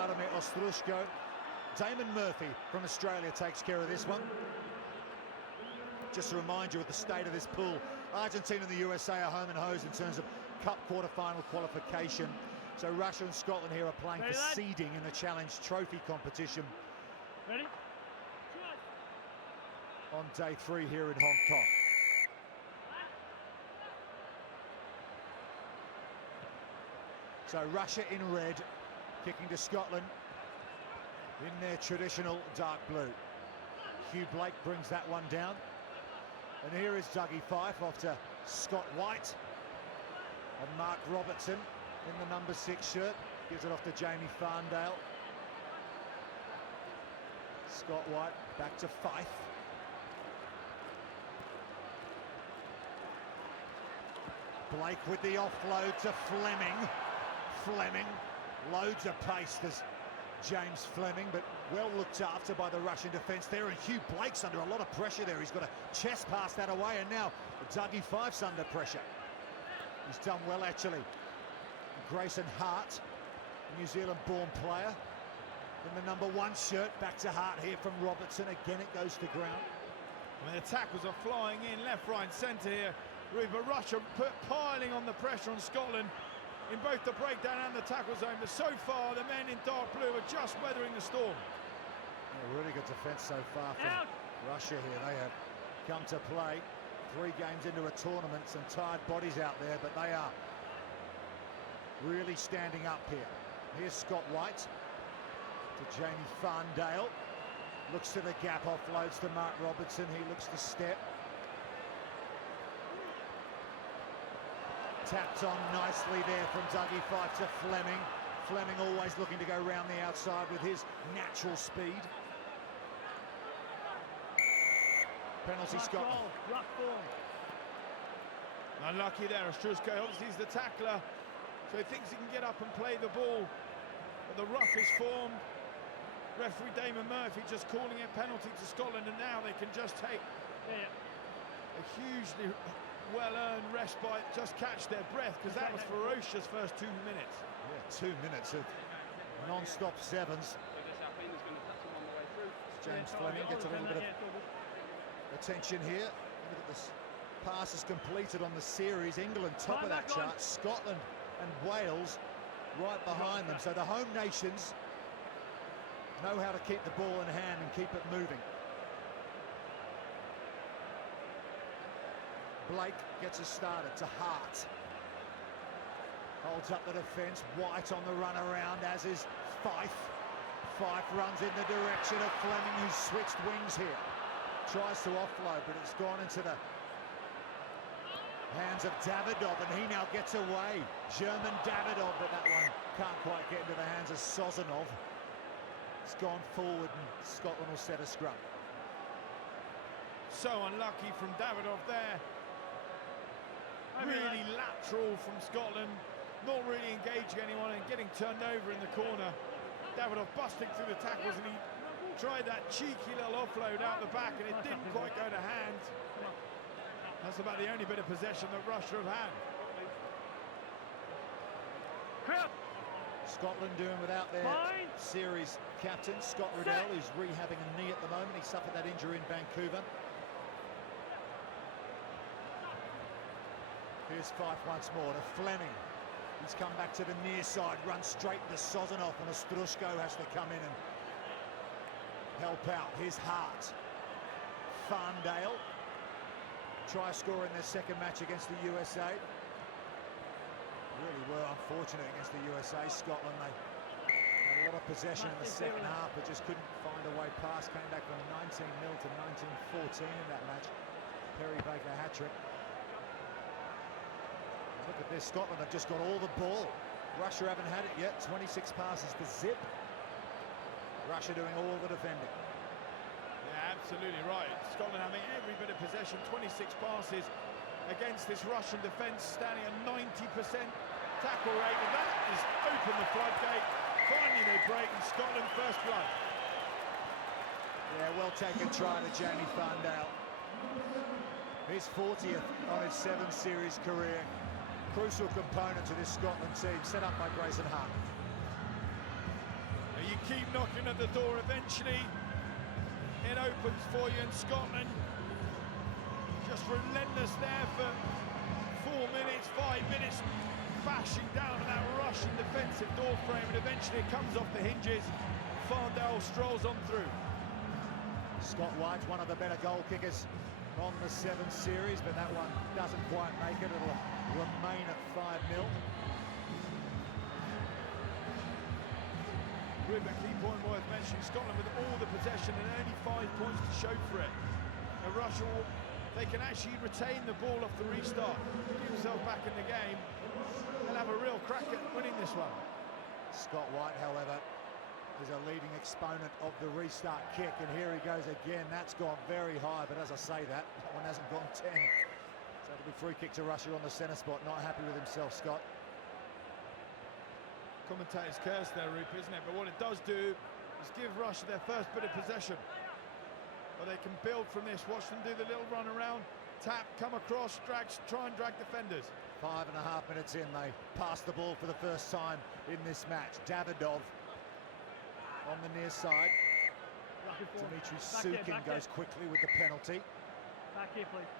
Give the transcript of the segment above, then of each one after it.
Vladimir Ostrushko. Damon Murphy from Australia takes care of this one. Just to remind you of the state of this pool, Argentina and the USA are home and hose in terms of Cup quarter-final qualification. So Russia and Scotland here are playing for seeding in the Challenge Trophy competition. Ready? On day 3 here in Hong Kong. So Russia in red, kicking to Scotland in their traditional dark blue. Hugh Blake brings that one down. And here is Dougie Fife off to Scott White. And Mark Robertson in the number 6 shirt gives it off to Jamie Farndale. Scott White back to Fife. Blake with the offload to Fleming. Fleming, loads of pace, there's James Fleming, but well looked after by the Russian defence there, and Hugh Blake's under a lot of pressure there. He's got a chest pass that away, and now Dougie Fife's under pressure. He's done well, actually. Grayson Hart, a New Zealand-born player, in the number 1 shirt, back to Hart here from Robertson. Again, it goes to ground. I mean, the tackles are flying in left, right, and centre here, but Russia piling on the pressure on Scotland in both the breakdown and the tackle zone. But so far, the men in dark blue are just weathering the storm. Yeah, really good defence so far from Russia here. They have come to play 3 games into a tournament, some tired bodies out there, but they are really standing up here. Here's Scott White to Jamie Farndale. Looks to the gap, offloads to Mark Robertson. He looks to step. Tapped on nicely there from Dougie Fife to Fleming. Fleming always looking to go round the outside with his natural speed. Penalty Scotland. Unlucky there, Ostrushko. Obviously he's the tackler, so he thinks he can get up and play the ball. But the ruck is formed. Referee Damon Murphy just calling a penalty to Scotland, and now they can just take a hugely well-earned respite, just catch their breath, because that was ferocious first 2 minutes. Yeah, 2 minutes of non-stop sevens. James Fleming gets a little bit of attention here. Look at this. Passes completed on the series. England top of that chart. Scotland and Wales right behind them. So the home nations know how to keep the ball in hand and keep it moving. Blake gets us started to Hart. Holds up the defence. White on the run around, as is Fife. Fife runs in the direction of Fleming, who's switched wings here. Tries to offload, but it's gone into the hands of Davidov, and he now gets away. German Davidov, but that one can't quite get into the hands of Sozanov. It's gone forward, and Scotland will set a scrum. So unlucky from Davidov there. Really lateral from Scotland, not really engaging anyone and getting turned over in the corner. Davidov busting through the tackles, and he tried that cheeky little offload out the back, and it didn't quite go to hand. That's about the only bit of possession that Russia have had. Scotland doing without their series captain, Scott Riddell, who's rehabbing a knee at the moment. He suffered that injury in Vancouver. Here's Fife once more to Fleming. He's come back to the near side, runs straight to Sozanov, and Ostrushko has to come in and help out. Here's Hart. Farndale. Try score in their second match against the USA. Really were unfortunate against the USA. Scotland, they had a lot of possession in the second half, but just couldn't find a way past. Came back from 19-0 to 19-14 in that match. Perry Baker hat-trick. Look at this, Scotland have just got all the ball. Russia haven't had it yet. 26 passes to zip. Russia doing all the defending. Yeah, absolutely right. Scotland having every bit of possession, 26 passes against this Russian defence, standing at 90% tackle rate, and that has opened the floodgate. Finally they break, and Scotland first blood. Yeah, well taken try to Jamie Farndale. His 40th on his 7-series career. Crucial component to this Scotland team, set up by Grayson Hart. you keep knocking at the door, eventually it opens for you, in Scotland just relentless there for 4 minutes, 5 minutes, bashing down on that Russian defensive door frame, and eventually it comes off the hinges. Farndale strolls on through. Scott White, one of the better goal kickers on the 7th series, but that one doesn't quite make it. It'll remain at 5-0. Ruben, key point worth mentioning, Scotland with all the possession and only 5 points to show for it. And Russia, they can actually retain the ball off the restart, get themselves back in the game, and have a real crack at winning this one. Scott White, however, is a leading exponent of the restart kick, and here he goes again. That's gone very high, but as I say that one hasn't gone 10. So it'll be free kick to Russia on the centre spot. Not happy with himself, Scott. Commentator's curse there, Rupe, isn't it? But what it does do is give Russia their first bit of possession. But they can build from this. Watch them do the little run around, tap, come across, try and drag defenders. 5.5 minutes in, they pass the ball for the first time in this match. Davidov on the near side. Dimitri Sukin goes quickly with the penalty. Back here, please.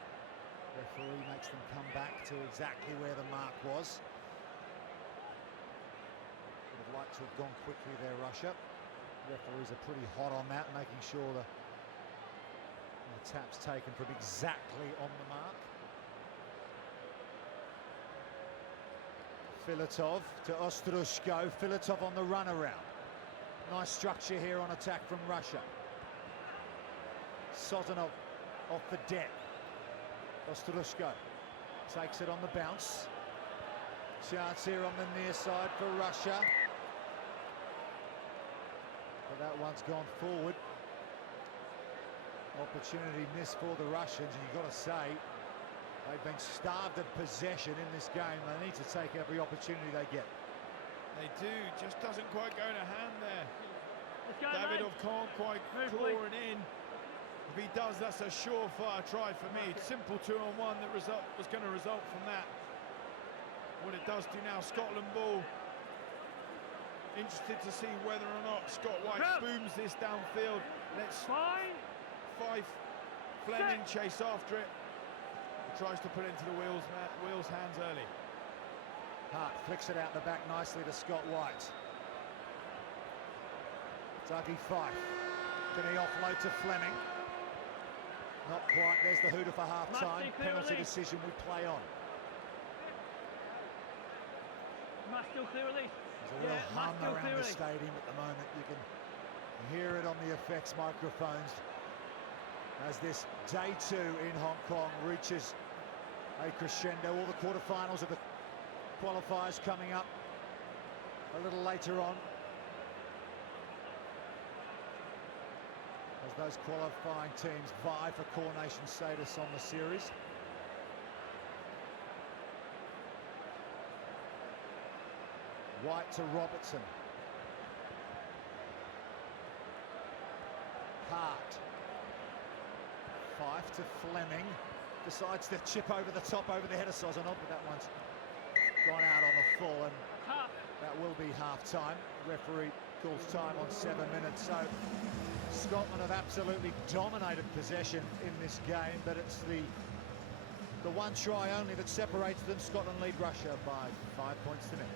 Referee makes them come back to exactly where the mark was. Would have liked to have gone quickly there, Russia. Referees are pretty hot on that, making sure the tap's taken from exactly on the mark. Filatov to Ostrushko. Filatov on the run around. Nice structure here on attack from Russia. Sotanov off the deck. Ostrushko takes it on the bounce. Chance here on the near side for Russia. But that one's gone forward. Opportunity missed for the Russians, and you've got to say they've been starved of possession in this game. They need to take every opportunity they get. They do, just doesn't quite go to hand there. Let's go, Davidov can't quite Move, claw please. it in. If he does, that's a surefire try for me. It's simple 2-on-1 that was going to result from that. What it does do now, Scotland ball. Interested to see whether or not Scott White booms this downfield. Let's Fife, Fleming chase after it. He tries to put it into the Wheels' hands early. Hart flicks it out the back nicely to Scott White. Dougie Fife. Can he offload to Fleming? Not quite. There's the hooter for half-time. Penalty decision we play on. Must still clear release. There's a real hum around the stadium at the moment. You can hear it on the effects microphones as this day 2 in Hong Kong reaches a crescendo. All the quarterfinals of the qualifiers coming up a little later on, as those qualifying teams vie for coronation status on the series. White to Robertson. Hart. Fife to Fleming. Decides to chip over the top, over the head of Sozanov, but that one's gone out on the full, and that will be half-time. Referee calls time on 7 minutes, so Scotland have absolutely dominated possession in this game, but it's the one try only that separates them. Scotland lead Russia by 5 points to 0.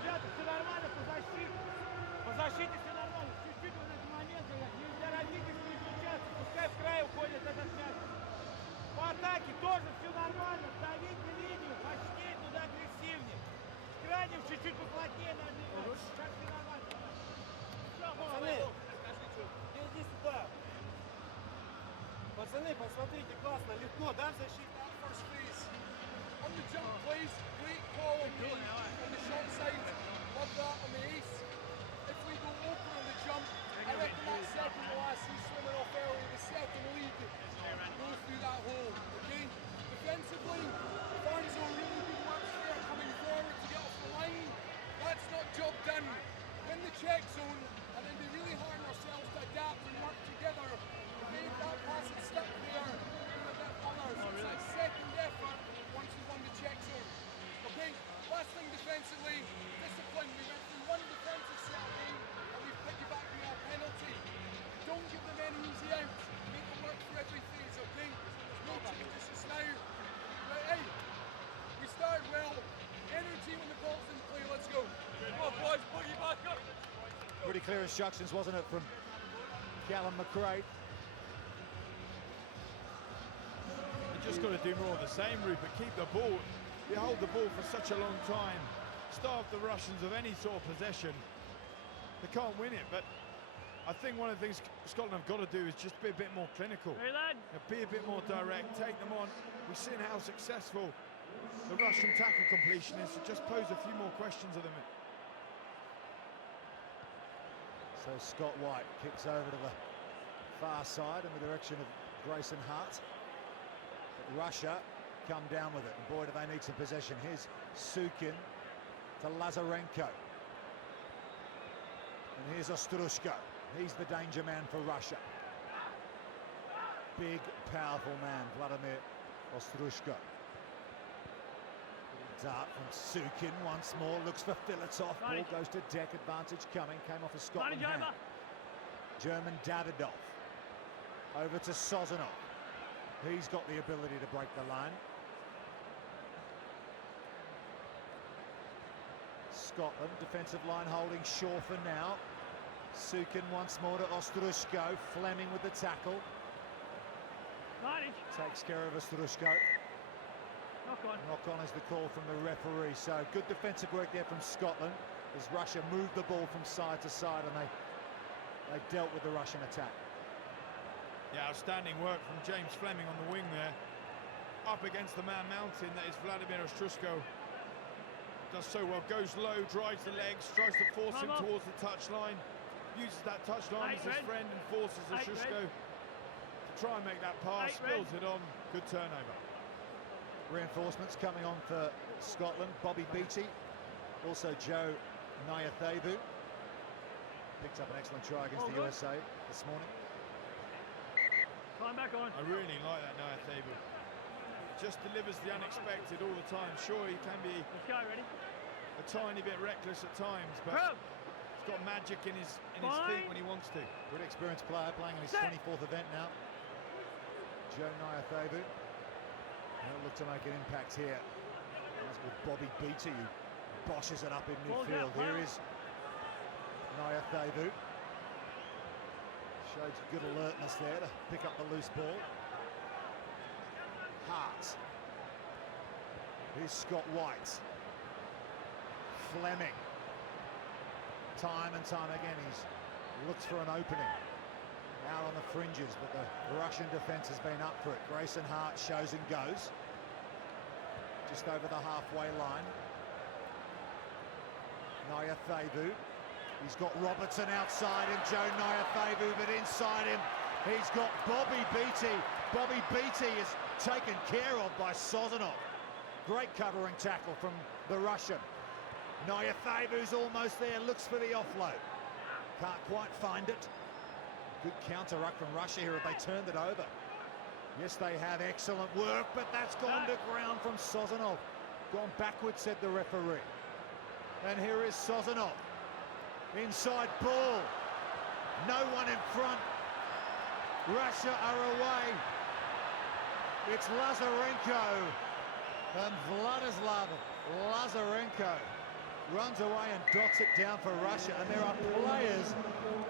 Ребята, все нормально, по защите все нормально. Чуть-чуть вот эти моменты, нельзя родителей переключаться, пускай в край уходит этот мяч. По атаке тоже все нормально, давите линию, мощнее, туда агрессивнее. С крайним чуть-чуть поплотнее надо играть. Как все нормально. Пацаны, иди сюда. Пацаны, посмотрите, классно, легко, да, в защите? First please. On the jump, please. Great call on the short side. Love that on the ace. If we go open on the jump, I reckon that second to last, he's swimming off early. The second lead goes through that hole. Okay? Defensively, Farnzo really good work there coming forward to get off the line. That's not job done. Win the check zone and then be really hard on ourselves to adapt and work together. clear instructions, wasn't it, from Callum McRae? You just got to do more of the same, Rupert. Keep the ball. You hold the ball for such a long time. Starve the Russians of any sort of possession. They can't win it, but I think one of the things Scotland have got to do is just be a bit more clinical. Hey, lad. Be a bit more direct, take them on. We've seen how successful the Russian tackle completion is, so just pose a few more questions of them. So Scott White kicks over to the far side in the direction of Grayson Hart. But Russia come down with it, and boy do they need some possession. Here's Sukin to Lazarenko. And here's Ostrushko. He's the danger man for Russia. Big, powerful man, Vladimir Ostrushko. Dart from Sukin once more, looks for Filatov. Ball goes to deck, advantage coming, came off a Scotland hand. German Davidoff. Over to Sozanov. He's got the ability to break the line. Scotland, defensive line holding sure for now. Sukin once more to Ostrushko. Fleming with the tackle. Takes care of Ostrushko. Knock on is the call from the referee. So good defensive work there from Scotland as Russia moved the ball from side to side, and they dealt with the Russian attack. Yeah, outstanding work from James Fleming on the wing there. Up against the man mountain that is Vladimir Ostrushko. Does so well, goes low, drives the legs, tries to force him towards the touchline. Uses that touchline as his friend and forces Ostrushko to try and make that pass, spills it on. Good turnover. Reinforcements coming on for Scotland. Bobby Beattie, also Joe Nyathebu. Picked up an excellent try against the USA this morning. Time back on. I really like that Nyathebu. Just delivers the unexpected all the time. Sure, he can be a tiny bit reckless at times, but he's got magic in his feet when he wants to. Good experienced player playing in his 24th event now. Joe Nyathebu. He'll look to make an impact here. That's with Bobby Beattie, who boshes it up in midfield. Here is Nyathebu. Showed good alertness there to pick up the loose ball. Hart. Here's Scott White. Fleming. Time and time again he's looked for an opening. Out on the fringes, but the Russian defence has been up for it. Grayson Hart shows and goes. Just over the halfway line. Nyathebu. He's got Robertson outside him, Joe Nyathebu, but inside him he's got Bobby Beattie. Bobby Beattie is taken care of by Sozanov. Great covering tackle from the Russian. Nyathebu's almost there, looks for the offload. Can't quite find it. Good counter-ruck from Russia here if they turned it over. Yes, they have excellent work, but that's gone to ground from Sozanov. Gone backwards, said the referee. And here is Sozanov. Inside ball. No one in front. Russia are away. It's Lazarenko. And Vladislav Lazarenko runs away and dots it down for Russia, and there are players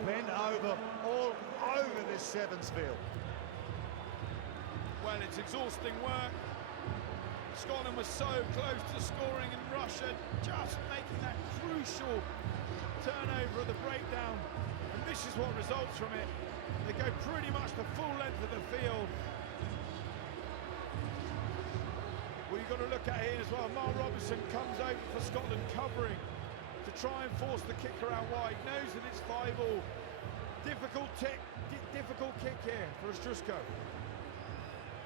bent over all over this sevens field. Well, it's exhausting work. Scotland was so close to scoring, and Russia just making that crucial turnover of the breakdown, and this is what results from it. They go pretty much the full length of the field. Well, you've got to look at here as well. Mark Robertson comes out for Scotland covering to try and force the kicker out wide. Knows that it's 5-all. Difficult kick here for Ostrushko.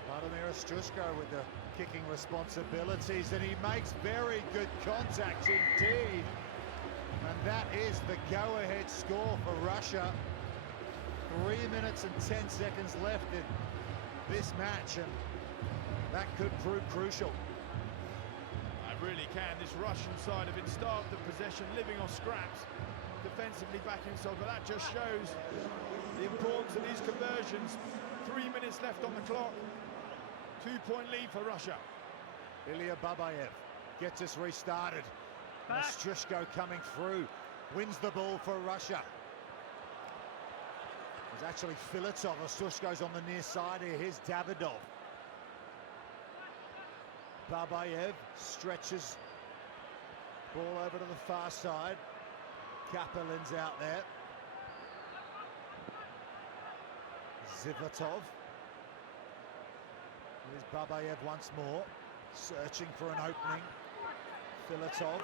Vladimir Ostrushko with the kicking responsibilities, and he makes very good contact indeed. And that is the go-ahead score for Russia. 3 minutes and 10 seconds left in this match, and that could prove crucial. It really can. This Russian side have been starved of possession, living on scraps, defensively backing himself, but that just shows the importance of these conversions. 3 minutes left on the clock. 2-point lead for Russia. Ilya Babayev gets us restarted. Ostrushko coming through, wins the ball for Russia. It's actually Filatov. Ostushko's on the near side here. Here's Davidov. Babayev stretches. Ball over to the far side. Kapelin's out there. Zivatov. Here's Babayev once more, searching for an opening. Filatov.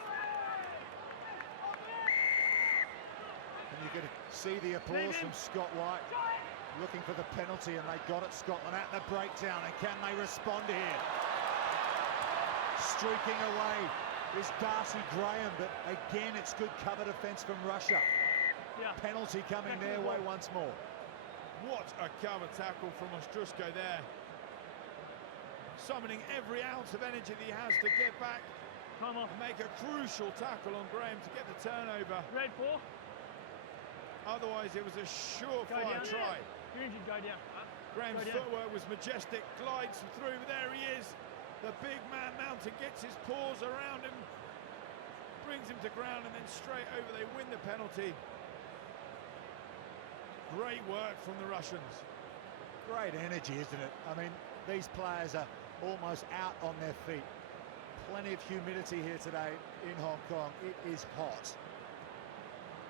And you can see the applause from Scott White, looking for the penalty, and they got it, Scotland, at the breakdown. And can they respond here? Streaking away is Darcy Graham, but again it's good cover defence from Russia. Yeah. Penalty coming their way once more. What a cover tackle from Ostrushko there. Summoning every ounce of energy that he has to get back Come on. and make a crucial tackle on Graham to get the turnover. Red 4. Otherwise it was a surefire try. You're injured, go down. Graham's Go down. footwork was majestic, glides through, there he is. The big man mounted, gets his paws around him, brings him to ground, and then straight over they win the penalty. Great work from the Russians. Great energy, isn't it? I mean, these players are almost out on their feet. Plenty of humidity here today in Hong Kong. It is hot.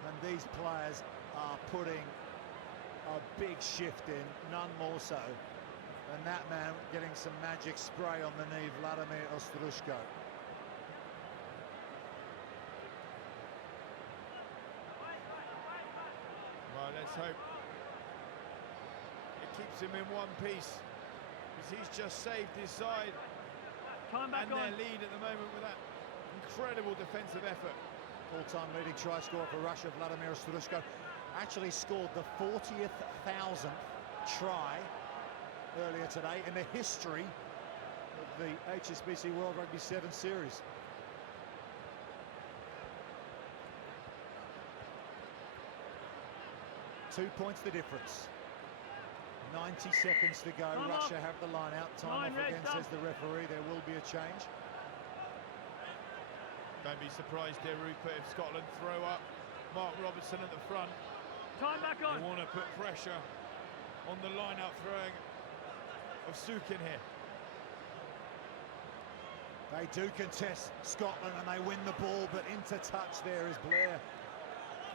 And these players are putting a big shift in, none more so than that man getting some magic spray on the knee, Vladimir Ostrushko. Well, let's hope it keeps him in one piece, because he's just saved his side Time back and their on. lead at the moment with that incredible defensive effort. All-time leading try scorer for Russia, Vladimir Ostrushko, actually scored the 40,000th try earlier today in the history of the HSBC World Rugby 7 series. Two points the difference. 90 seconds to go. Time Russia off. have the line out. Time 9 off red, again, stop. says the referee. There will be a change. Don't be surprised here, Rupert, if Scotland throw up Mark Robertson at the front. Time back They on. want to put pressure on the line-out throwing of Sukin here. They do contest Scotland and they win the ball, but into touch there is Blair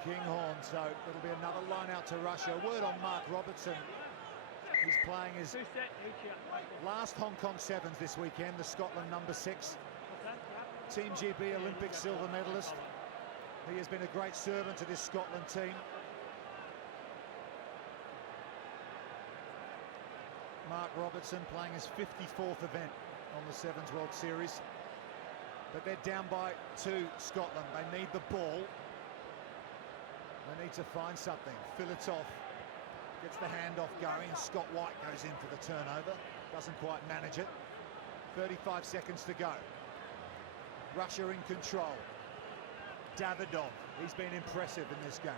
Kinghorn. So it'll be another line out to Russia. A word on Mark Robertson. He's playing his 2 set each here. last Hong Kong Sevens this weekend, the Scotland number 6. What's that? Yeah. Team GB Olympic silver medalist. He has been a great servant to this Scotland team. Mark Robertson playing his 54th event on the Sevens World Series. But they're down by 2, Scotland. They need the ball. They need to find something. Filatov gets the handoff going. Scott White goes in for the turnover. Doesn't quite manage it. 35 seconds to go. Russia in control. Davidov, he's been impressive in this game.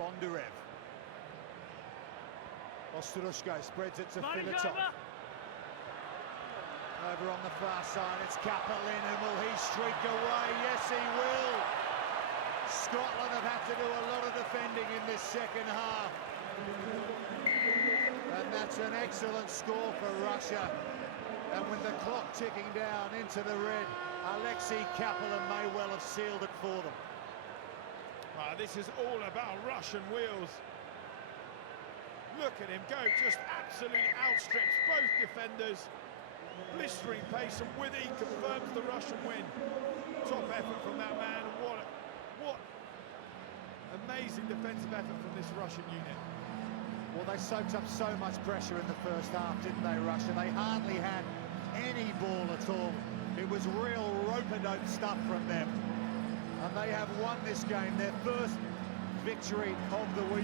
Bondarev. Ostrushko spreads it to Money's Filatov. over. Over on the far side, it's Kapelin, and will he streak away? Yes, he will. Scotland have had to do a lot of defending in this second half. And that's an excellent score for Russia. And with the clock ticking down into the red, Alexei Kapelin may well have sealed it for them. This is all about Russian wheels. Look at him go, just absolutely outstrips both defenders. Blistering pace, and with he confirms the Russian win. Top effort from that man. What amazing defensive effort from this Russian unit. Well, they soaked up so much pressure in the first half, didn't they, Russia? They hardly had any ball at all. It was real rope-a-dope stuff from them. And they have won this game, their first victory of the week.